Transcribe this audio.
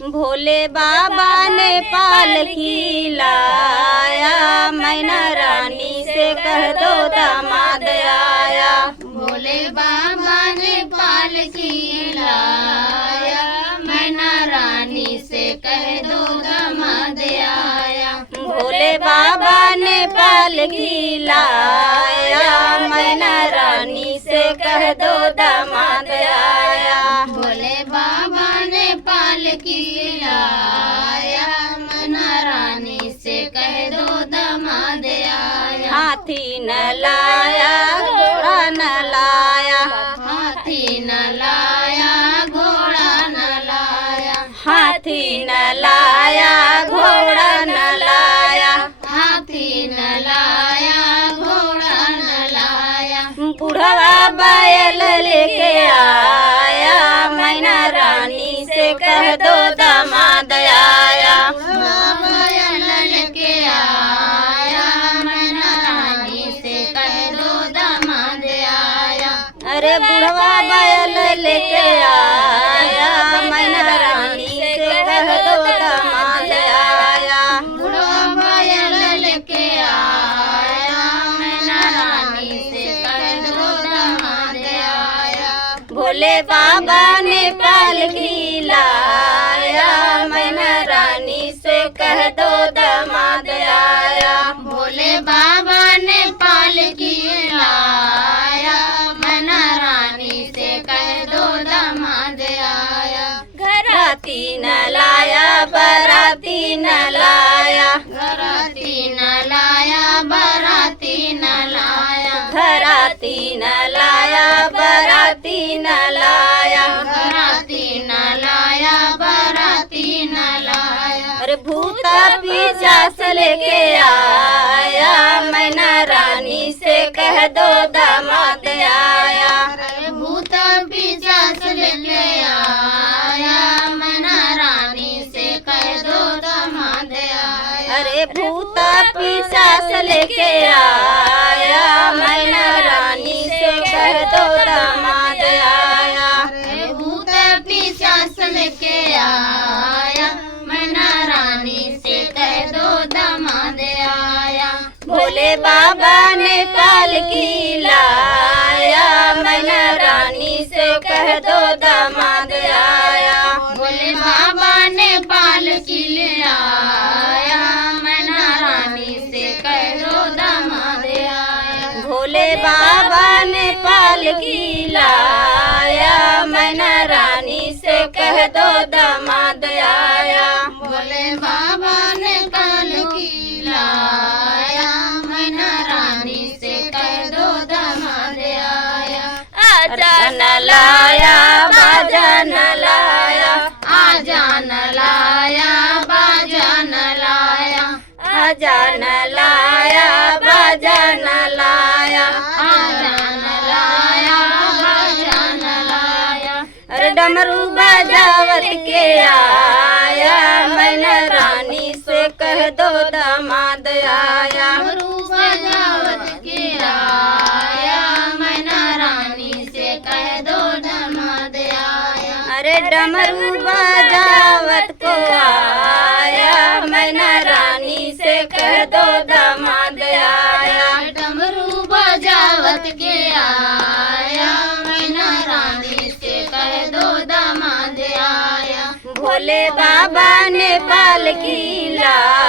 भोले बाबा ने पालकी लाया, मैना रानी से कह दो दामाद आया। भोले बाबा ने पालकी लाया, मैना रानी से कह दो दामाद आया। भोले बाबा ने पालकी लाया, मैना रानी से कह दो दामाद आया। भोले बाबा ने पालकी लाया, मैना रानी से कह दो दामाद आया। हाथी न लाया घोड़ा न लाया, हाथी न लाया घोड़ा न लाया। हाथी न लाया घोड़ा न लाया। हाथी न लाया घोड़ा न लाया। बुढ़वा बैल लेके आया, मैना रानी से कह दो दामाद आया। बैल लेके आया, मैना रानी से कह दो दामाद आया। अरे बुढ़वा बैल लेके आया, मैना रानी से कह दो दामाद आया। बुढ़वा बैल लेके आया, मैना रानी से कह दो दामाद आया। भोले बाबा ने पालकी लाया, मैना रानी से कह दो दामाद आया। भोले बाबा ने पालकी लाया, मैना रानी से कह दो दामाद आया। घराती न लाया बराती न लाया, घराती न लाया बराती न लाया। घराती न लाया बराती न लाया। घराती न लाया बराती न लाया। अरे भूता पिशाच लेके आया, मैना रानी से कह दो दामाद आया। भूत पिशाच लेके आया, मैना रानी से कह दो दामाद आया। अरे भूता पिशाच लेके आया, मैना रानी से कह दो दामाद आया। भूत पिशाच लेके आया, मैना रानी से कह दो दामाद आया। भोले बाबा ने पालकी लाया, मैना रानी से कह दो दामाद आया। भोले बाबा ने पालकी लाया, मैना रानी से कह दो दामाद आया। भोले बाबा ने पालकी लाया, मैना रानी से कह दो दामाद आया। भोले बाबा ने पालकी लाया, मैना रानी से कह दो दामाद आया। आजा न लाया बाजा न लाया, आजा न लाया बाजा न लाया। आजा न लाया बाजा न लाया। आजा न लाया बाजा न लाया। अरे डमरू बजावत के आया, मैना रानी से कह दो दामाद आया। डमरू बजावत के आया, मैना रानी से कह दो दामाद आया। अरे डमरू बजावत को आया, मैना रानी से कह दो दामाद आया। डमरू बजावत के आया, मैना रानी से कह दो दामाद आया। भोले बाबा ने पालकी लाया,